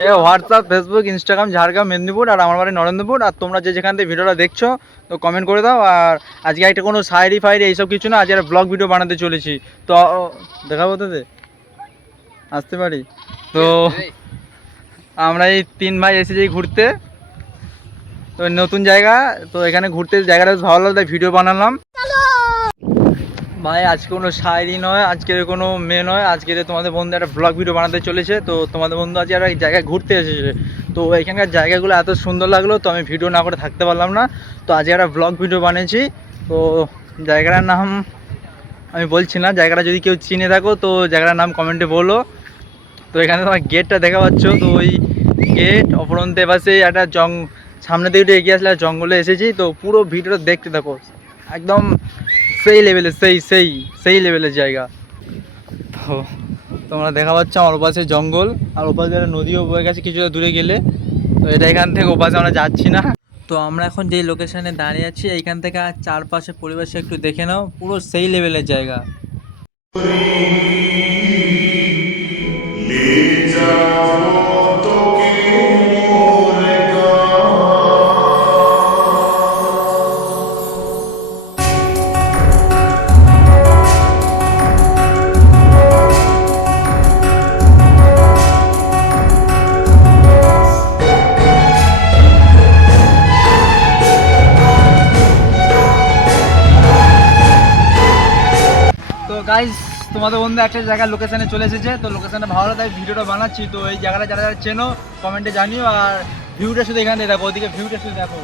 WhatsApp, Facebook, Instagram, Jhargram, Medinipur, আর আমার বাড়ি নরেন্দ্রপুর। আর তোমরা যে যেখান থেকে ভিডিওটা দেখছো তো কমেন্ট করে দাও। আর আজকে একটা কোনো শায়েরি ফায়েরি এইসব কিছু না, আজকে একটা ব্লগ ভিডিও বানাতে চলেছি। তো দেখাবো তোদের, আসতে পারি? তো আমরা এই 3 ভাই এসেছি ঘুরতে, তো নতুন জায়গা, তো এখানে ঘুরতে জায়গাটা বেশ ভালো লাগলো, তাই ভিডিও বানালাম। ভাই আজকে কোনো শায়েরি নয়, আজকের কোনো মেয়ে নয়, আজকে তোমাদের বন্ধু একটা ব্লগ ভিডিও বানাতে চলেছে। তো তোমাদের বন্ধু আজকে একটা জায়গায় ঘুরতে এসেছে, তো এখানকার জায়গাগুলো এত সুন্দর লাগলো, তো আমি ভিডিও না করে থাকতে পারলাম না। তো আজকে একটা ব্লগ ভিডিও বানিয়েছি। তো জায়গাটার নাম আমি বলছি না, জায়গাটা যদি কেউ চিনে থাকো তো জায়গাটার নাম কমেন্টে বলো। তো এখানে তোমার গেটটা দেখা পাচ্ছ, তো ওই গেট অপরন্তে পাশে একটা সামনে দিকে একটু এগিয়ে আসলে জঙ্গলে এসেছি। তো পুরো ভিডিওটা দেখতে থাকো, একদম সেই লেভেলের, সেই লেভেলের জায়গা। তো তোমরা দেখা পাচ্ছ আমার ওপাশে জঙ্গল, আর ওপাশে একটা নদীও বয়ে গেছে কিছুটা দূরে গেলে। তো এটা এখান থেকে ওপাশে আমরা যাচ্ছি না। তো আমরা এখন যেই লোকেশনে দাঁড়িয়ে আছি, এইখান থেকে আর চারপাশে পরিবেশ একটু দেখে নাও, পুরো সেই লেভেলের জায়গা। তো গাইস, তোমাদের বন্ধু একটা জায়গার লোকেশানে চলে এসেছে। তো লোকেশানটা ভালো, তাই ভিডিওটা বানাচ্ছি। তো এই জায়গাটা যারা যারা চেনো কমেন্টে জানিও। আর ভিউটা শুধু এখানে দেখো, ওদিকে ভিউটা শুধু দেখো।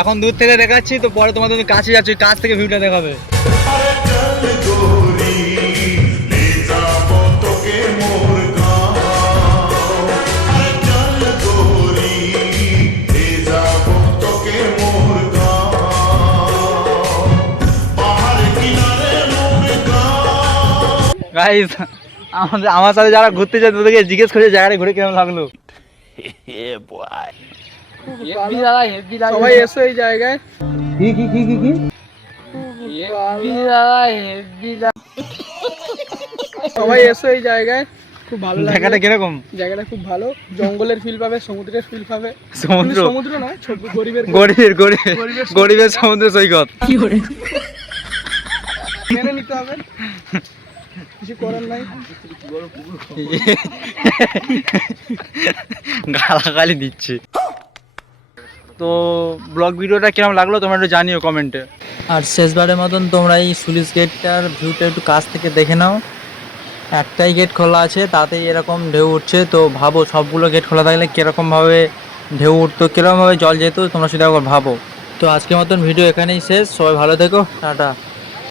এখন দূর থেকে দেখাচ্ছি, তো পরে তোমাদের কাছে যাচ্ছি, কাছ থেকে ভিউটা দেখাবে। গাইস, আমার সাথে যারা ঘুরতে যায় তাদেরকে জিজ্ঞেস করে জায়গাটা ঘুরে কেমন লাগলো। সবাই এসো এই জায়গায়। কি সবাই এসো এই জায়গায়, খুব ভালো লাগে। জায়গাটা কিরকম? জায়গাটা খুব ভালো, জঙ্গলের ফিল পাবে, সমুদ্রের ফিল পাবে। সমুদ্র নয়, গরিবের সমুদ্র সৈকত। মেনে নিতে হবে, কিছু করার নাই। গালাগালি দিচ্ছে। তো ব্লগ ভিডিওটা কিরকম লাগলো তোমরা একটু জানিও কমেন্টে। আর শেষবারের মতন তোমরা এই সুলিশ গেটটার ভিউটা একটু কাছ থেকে দেখে নাও। একটাই গেট খোলা আছে, তাতেই এরকম ঢেউ উঠছে। তো ভাবো সবগুলো গেট খোলা থাকলে কীরকমভাবে ঢেউ উঠতো, কীরকমভাবে জল যেত, তোমরা শুধু একবার ভাবো। তো আজকের মতন ভিডিও এখানেই শেষ, সবাই ভালো থেকো, টাটা।